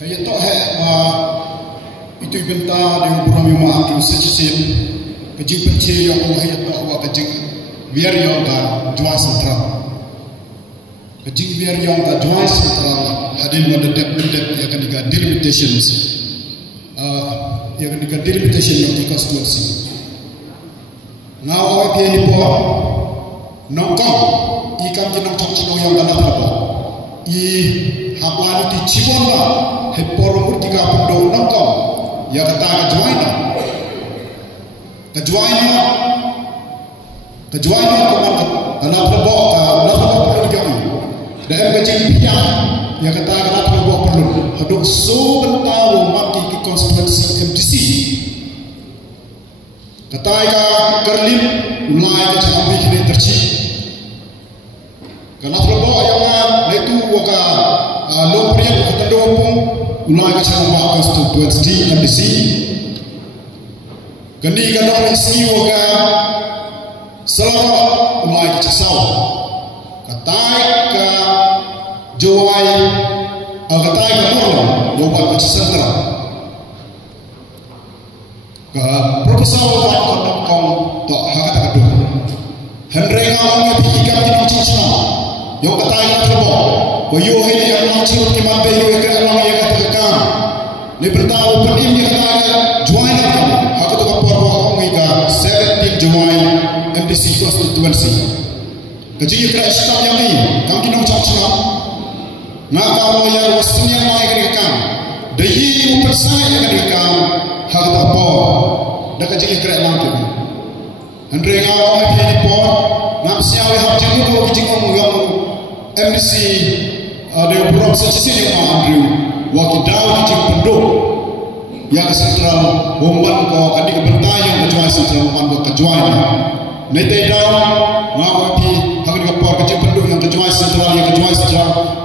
Hay to hai itu benta de buram yo ma ki sechen ke jing penche yo ko hay to wa ke jing biar yo ga jwa santra ke jing biar yo ga jwa santra hadin wa de ya kan diga delimitations ya kan diga delimitation yo ki constituency ngawa ke ni po nongkong ikan ki nong chok chino yo ga na po I haplani ti chibon ba he porong tiga pundo nongkong ya kata kejuaina kuman anak rebo pergi dan kecil pia ya kata anak rebo perlu haduk so bentau mati ki konstituensi MDC kata ika kerlim ulai ke sampai kini terci anak rebo yang itu waka lo priat ketendopung ulai ke sampai konstituensi MDC gani kadang isi waga selama ulai kecasau katai ke jawai katai ke murla jawab kecasentera ke profesor waktu kong tak hakat kadu henrenga orang ikan tinong cicna yang katai ke terbo wayu heli yang cicna kiman bayu ke alam yang kata kam ni bertahu penim yang kata juain kamu hakat ke porwa omega 17 juai MDC constituency kejigi kira istam yang ni kam kinong cicna ngaka moya wasnya mai ke kam deyi upersai ke kam hakat apa dak kejigi kira lampu henrenga orang ini por ngapsia we hab jingu do kijingo yang MDC ada beberapa sesi yang Andrew wakidau kijing penduk yang sentral bomban ko kadi kebentayang kejuai sentral bomban ko kejuai nete dau ngawapi hakin kapor kijing penduk yang kejuai sentral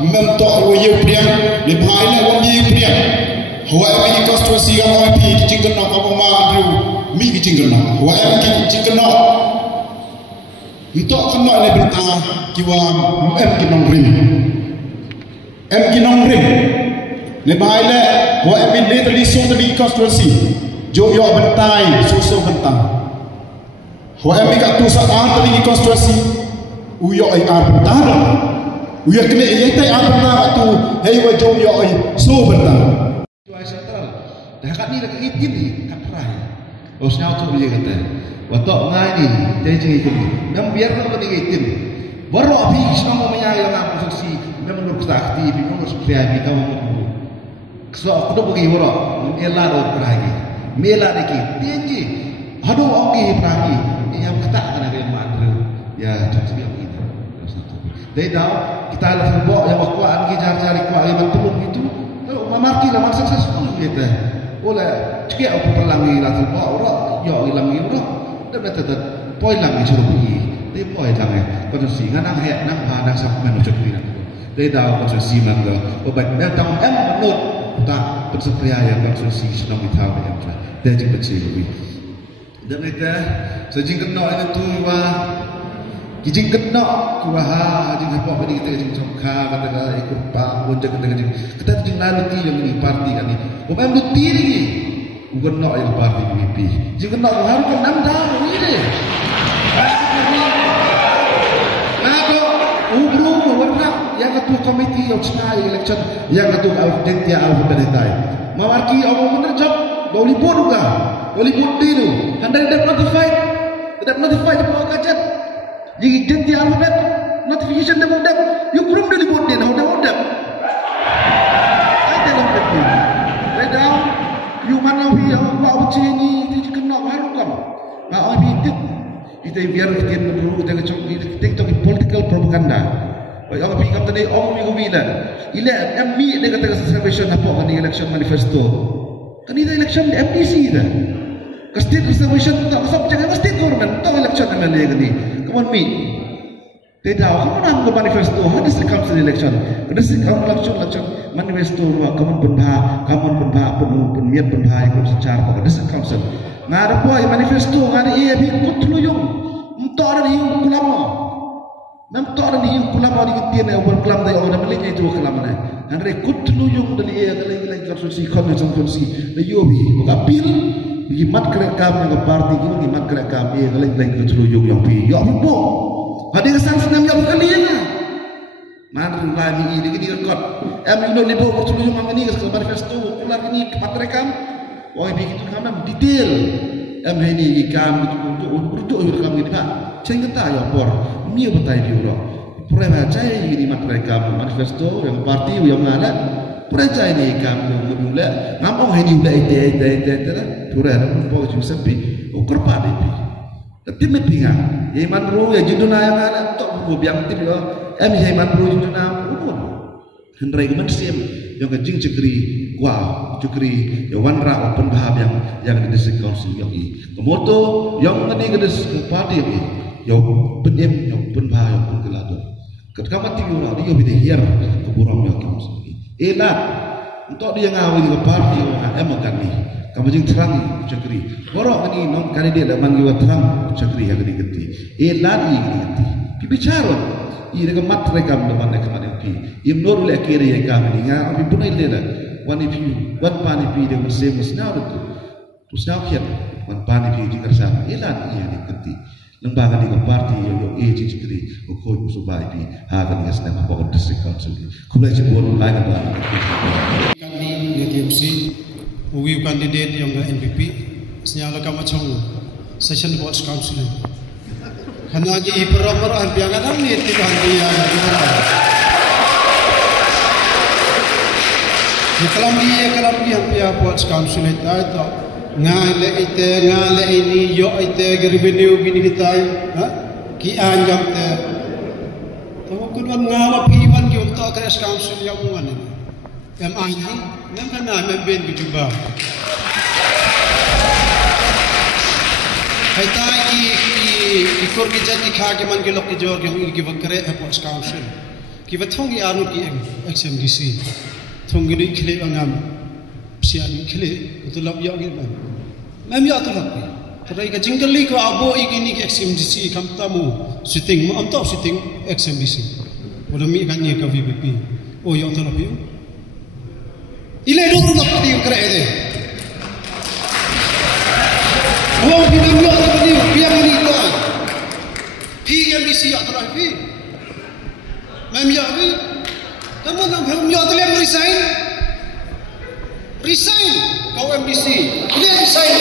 mentok wayu priang le bhaina wongi priang hawa mi konstitusi ga ngawapi kijing kena kamu ma Andrew mi kijing kena hawa mi kijing kena untuk kena le benta kiwa kinong rim le baile ho emin le tradition de constituency jo yo bentai susu bentang ho emin ka tu sa an de constituency u yo ai ar bentar u ya kene ye tai ar bentar tu hei wa jo yo ai so bentang tuai sentral dah kat ni dak itin ni kat rai os nyau tu dia kata watok ngai ni jadi itu nam biar nak ni itin baru api semua menyai dalam konstruksi dan menurut sakti menurut supaya kita so aku tu pergi baru melah do pergi melah lagi tinggi aduh okey pergi yang kata kena dia mandru ya macam dia begitu dia dah kita langsung bawa yang wakwaan kita cari kuat yang betul itu kalau mamarki lah masa successful kita boleh cekik aku pelangi langsung bawa orang yo hilangi orang dan betul poin lagi suruh pergi dia poin lagi konstruksi nganang hek nang nang sampai macam ni dia dah konstruksi mangga obat dan tahun menurut tak persepria yang konstruksi senang ditau yang tu dia juga kecil lebih dan mereka sejing kena itu tu wah kijing kena kuah jing apa ni kita jing congka kata ikut pak bonjak kita jing lalu ti yang ni parti kan ni bukan luti lagi bukan nak yang parti PPP jing kena harus kan 6 tahun ni deh yang ketua komiti yang cenai election yang ketua Alfredia Alfredia mawarki orang menerjak Bollywood juga Bollywood itu anda tidak notified apa kacat jadi Alfredia Alfredia notification dia mudah you kurang Bollywood dia mudah ada yang penting beda you mana yang bawa cini itu kena harukan nah itu biar kita menurut dengan TikTok political propaganda. Kalau pikir tadi orang minggu bilan, ila MB dia kata reservation apa kan election manifesto. Kan itu election di MDC dah. State reservation tak masuk jangan state government tak election MLA kan ni. Kamu mi. Tidak kamu nak manifesto ada council election. Ada election manifesto kamu benda pemiat benda ikut secara ada council. Ngada apa manifesto ngada ia ikut tuluyung. Untuk ada yang ulama. Nam tor ni kulam ari ketien ai ubur kulam dai orang balik itu kulam nai. Andre kut luyung dari ia kali konstitusi konstitusi. Da yobi kapil gimat kere kam yang parti gimat kere kam ia kali luyung yang pi. Ya bu. Hadir kesan senam ya kali ya. Man lagi ini di rekod. Ini libo bertulung mang ini ke manifesto kular ini kemat rekam. Oh begitu kami detail. Ini ikam untuk kami ini pak. Ceng kita ya por. Mio betai diuro. Pura baca ini mat rekam manifesto yang parti yang mana. Pura baca ini ikam yang mula. Ngomong ini ulah ite. Pura ada pun juga sepi. Ukur pada ini. Tapi mepinga. Iman ro ya juduna yang mana. Tok buku biang tim yo. Iman ro juduna. Hendrai kemensiam yang kejing cekri. Wow, cukri ya wanra open bahab yang di district council yang ini. Kemoto yang ini ke district party yang penyem yang pun bahab yang pun kelado. Ketika mati orang dia beda hiar keburang yang council ini. Enak untuk dia ngawin ke party orangemakan ni. Kamu jeng terang cukri. Borok ini non kandidat dah manggil terang cukri yang ini genti. Enak ini genti. Bicara. Ia dengan mat rekam depan kemarin pi. Ia menurut kiri yang kami ni ngah. Abi pun ini dah. One pani pi dia mesti now itu. Terus now kian one pani pi di kerja. Ilan ia dikerti. Lembaga di parti yang agent sekali. Kau musuh baik pi. Akan dia sedang apa district council. Kau belajar boleh lain apa? Kami di TMC, uwi kandidat yang NPP. Senyala kami macam session board council. Karena lagi perang-perang biarkan kami tidak dia. Kalau dia yang buat council itu ngale ini yo itu revenue gini kita ki anjam te tahu kuduan ngala piwan ki untuk ke council yang mana MI ni yang kana memben dicoba hai tai ki kor ki jadi khage man ki lok ki jor yang ki vakre buat council ki bathong ki anu ki XMDC Tunggini kili angam sian kili itu lap ya gitu, mem ya tu lap. Terai ka jingkali ko abo igini ke XMDC kam tamu sitting, am tahu sitting XMDC. Bodoh mi kan ye ka VPP. Oh ya tu lap ya. Ile dulu lap dia kere ede. Oh bina mi ya tu dia biar ni tu. PMDC ya tu lap ya. Mem ya ni. Kamu nak menyatakan resign kau MDC dia resign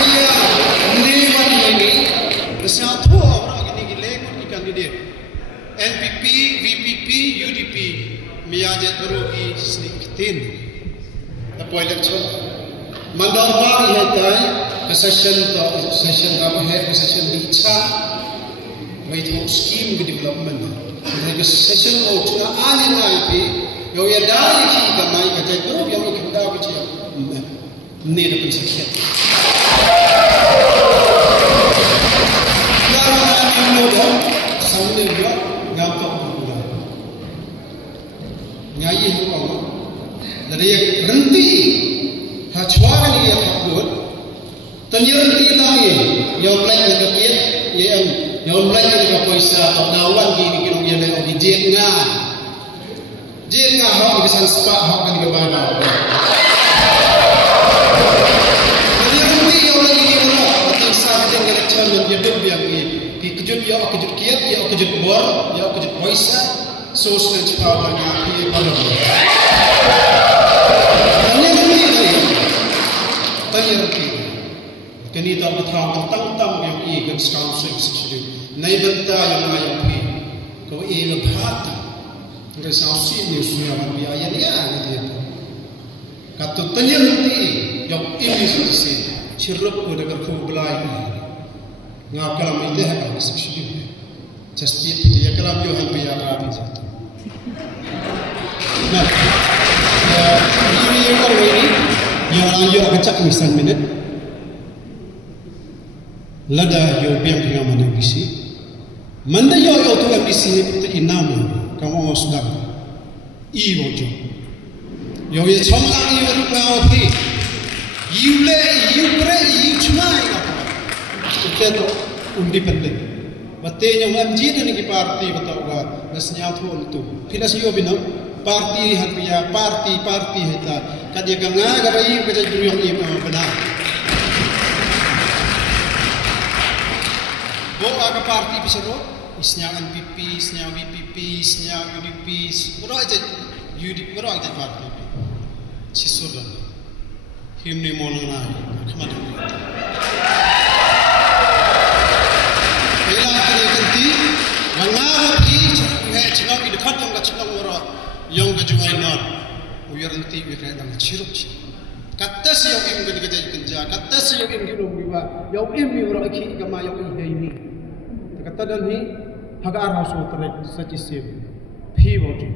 dia menerima ini kesatu orang ini lekut di kandidat NPP, VPP, UDP miajet berugi sedikit apa election mandar ihai session apa session bica itu scheme ke development. Mereka session lo cuma ane naipi, yo ya dari kita mai kerja itu, yo kita kerja ni dapat sekian. Kalau ane muda, sambil dia gampang berguna. Ngaji itu apa? Jadi berhenti, hacuan dia takut, ternyata lagi, yo lain kekiat, yang lain juga poisa atau nawan gini kira dia lagi di jenga hak kesan sepak hak kan kebahagiaan. Jadi nanti yang lagi ni mana? Nanti sahaja yang election yang dia berbiang ini kejut ya kejut kiat ya kejut bor ya kejut poisa sos dan cepat banyak ini pada. Tanya kini tak berterang tentang yang ikan council sesuatu. Nai benta yang ayam pi, kau ikan hati. Resausi ni sudah biaya dia gitu. Kata tanya nanti yang ini sesuatu. Cirup udah kerja belai. Ngakal itu apa sesuatu. Jadi dia kalau Johan biaya apa itu. Nah, ini orang ini yang lanjut kecak misalnya minit. Lada yo biang dengan mana bisi, mana yo tu bisi itu inam, kamu sudah, iwo jo, yo ye conglang yo tu kau pi, you le, you pray, you cuma, Itu independen. Batenya MG ni ki parti batau ga nasnya thon tu. Pinasio bino parti hatia parti heta kadia ganga garai ka juriyong ni bana. Bo aga parti bisaro isnya NPP, isnya VPP, isnya UDP, bro aja UDP bro aja parti. Sisudan. Himni molona kemana? Cakap ini dekat yang kacau orang yang kejuai non, uyaranti mereka yang cirup. Kata siapa yang kena kerja kerja, kata siapa yang kena biwa, yang ini orang iki kama yang ini. Kata dan ni haga arah sotrek sajisib, pivot.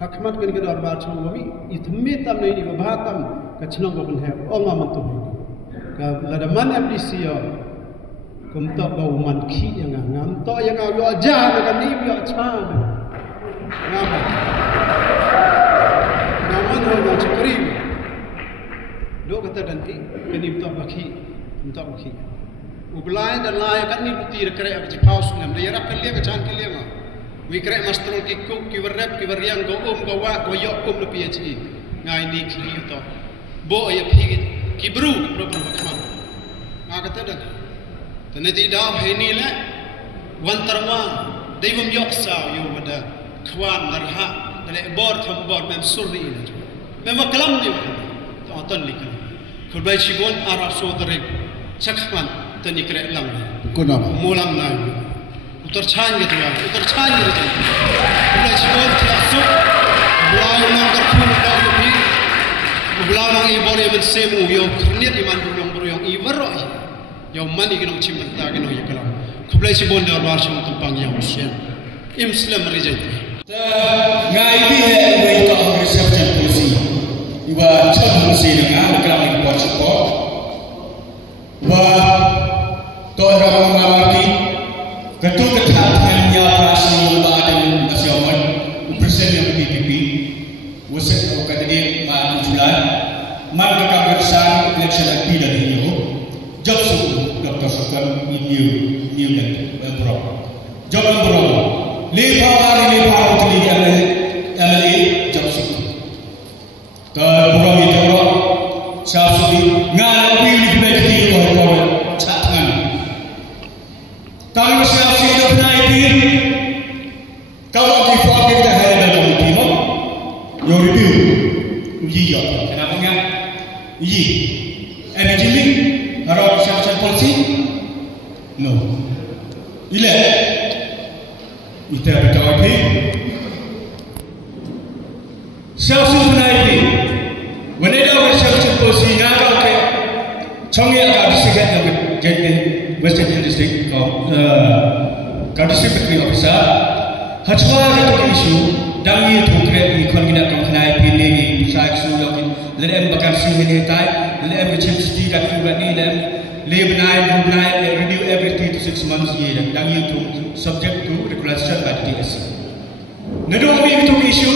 Hakmat kena kerja orang baca kami, itu metam ni bahatam kacau orang pun Allah mantu. Kalau mana MDC kumta bau manki yang ngam to yang ngau aja dengan ni biar chan ngam ngaman ho cekri do kata danti kini to baki ublai dan lai kan ni putir kere ak paus ngam dia rak kelia ke chan kelia ma wi kere master ki ku ki werep ki weriang go wa go yok kum le PhD ngai ni ki to bo ya phi ki bru pro kama ma kata dan Nanti dah ini lah, wantarma, Devam Yoksa you pada kawan darha, dari bor tambor mem surri ini, memang kelam dia, tuan likan. Kulbai cibon arah saudara, cakman tani kerek lam, mulam nai, utar chan gitu. Kulbai cibon tiasuk, belau nang terpul dah lebih, belau nang ibor yang semu, yo kerniat iman beruyang ibaroi. Yang mana kita nak cium tak kita nak ikalah. Kublai si bonda luar semua tumpang yang usian. Islam reject. Ngai bi hai we to reception policy. Iba cakap policy dengan kelam ni buat support. Wa to orang mengamati ketua ketahatannya prasi badan nasional presiden PPP. Wasit kadang bulan marga kawasan election tidak dihitung. Job suku Dr. Sultan New Bro. Job Bro. Lepas utili MLA job suku. Bro itu Bro. Sahaja ngan pilih berarti orang cakap. Kalau sahaja itu naik kalau kita kita hari dalam komiti yo review uji yo. Kenapa ngan uji? Energy Harap reception policy? No. Ila. Kita beritahu lagi. Selesai menaiki. Wanita reception policy nak ke? Congya agak disikat dengan Western District District Officer. Hajwa itu isu. Dangi itu kerja ikon kita kemana pilih pusat isu lagi. Lelem bakal sini tay. Lelem macam setiap kali ni lelem review every 3 to 6 months ye dan itu subject to regulation by the TSC. Nadomi itu isu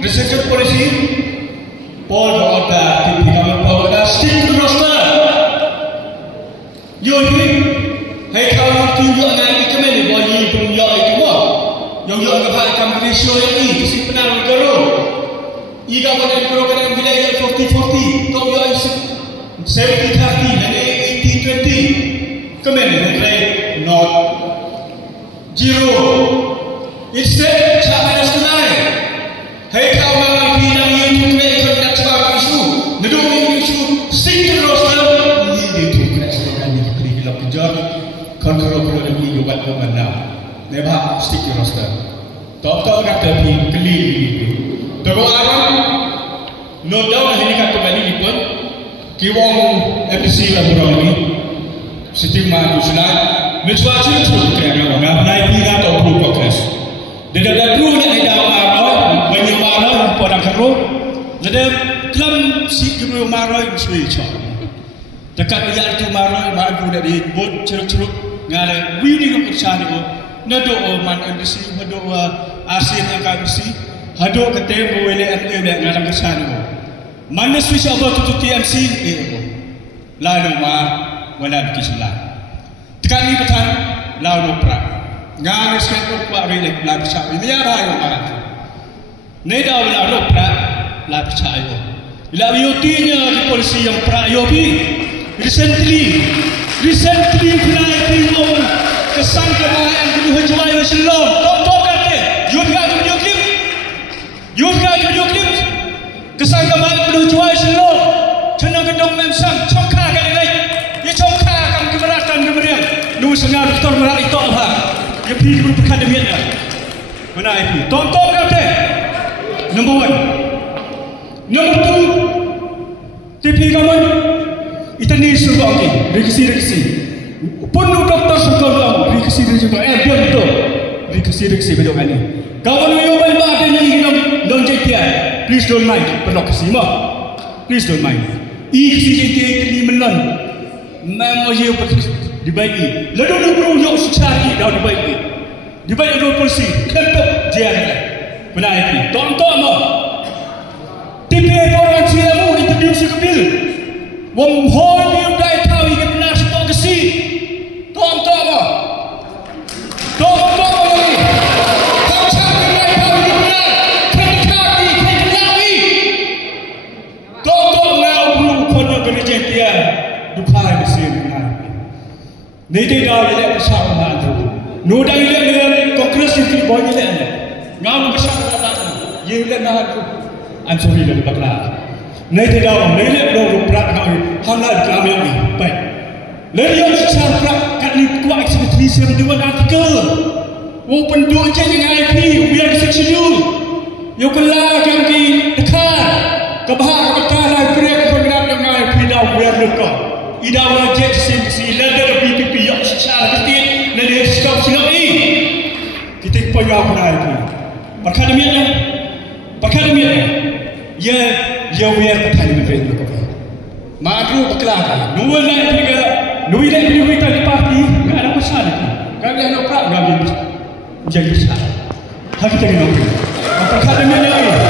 research policy Paul Rota di bidang Paul Rota stick to roster. Yo ni hai kau tu yo ngai ke mana boleh pun yo itu mo. Yo apa akan ratio ini kisi penal garo. Ida pada program bilangan 40-40 kau yo 70-30 dan 80-20 kemana mereka not zero instead siapa yang senai hai kau malam bilang itu mereka tidak sebab isu nedung isu stick to roster ini itu kena sekarang ini kerja kejar kontrol dan ini buat mana nebak stick to roster tahu kata ini keli itu terus orang no doubt ini kata balik pun kiwang FDC lah burang ini stigma itu senang mencuaci itu kerana orang naik bila atau perlu progres dan perlu nak ada orang banyak orang keruh jadi kelam si jumlah marai besar dekat yang itu marai mahu dari bot ceruk ngare wini kepercayaan itu nado man FDC nado ASEAN FDC hado ketemu WLM ngaram kesan itu mana switch over to TMC lalu wala kisila Tekan ni petan lau no pra. Ngan sekat kwa rilek la percaya. Ini apa yang makan? Nei dah lau no pra la percaya. Ila biotinya di polisi yang pra yo pi. Recently fly people kesan kemahan kedua jual Islam. Tok kata, yud ga video clip. Kesan kemahan kedua jual Islam. Cenang gedong memsang congka kan ini. Ye congka kam keberatan kemudian. Nu sengar doktor merak itu apa? Ye pi berpekan demikian. Mana itu? Tok kata. Number 1. Number 2. TP kaman itani surga ke reksi penuh doktor surga reksi biar betul reksi betul kan ni kawan yo bal ba ada ni dong jetian please don't mind perlu kesima please don't mind reksi jetian ni menon memo yo dibaiki lalu lu yo secari dah dibaiki do polisi kentok jian benar itu tonton mo tipe orang ciamu introduce ke bil wong hoi ni dai tahu ini benar setok kesi. Tonton apa? Tonton lagi. Kau cakap dai tahu ini benar. Kekaki, kekaki. Tonton lau belum kono berjetian. Dukai mesin benar. Niti dah ilek besar benar tu. Nuda ilek dengan kongres itu boleh ilek. Ngam besar kata. Ye ilek nak tu. I'm sorry dah bakla. Nei tidak orang, nei lep dong berat kami, hangat kami ni, baik. Nei yang secara berat kat ni kuat eksekutif yang dibuat artikel. Wong penduduk je yang IP, biar section you. Yang kelar kami dekat, kebahar dekat lah proyek program yang IP dah biar dekat. Ida wajib sisi ladder BPP yang secara ketik, nei dia stop silap ni. Kita penyau IP. Perkademiannya, ya biar bertanya dengan mereka. Madu berkelakar. Nuwal nak juga. Nuwal nak berita di parti. Tak ada masalah. Kami ada prak. Kami jadi besar. Hak kita kena. Perkademiannya ini.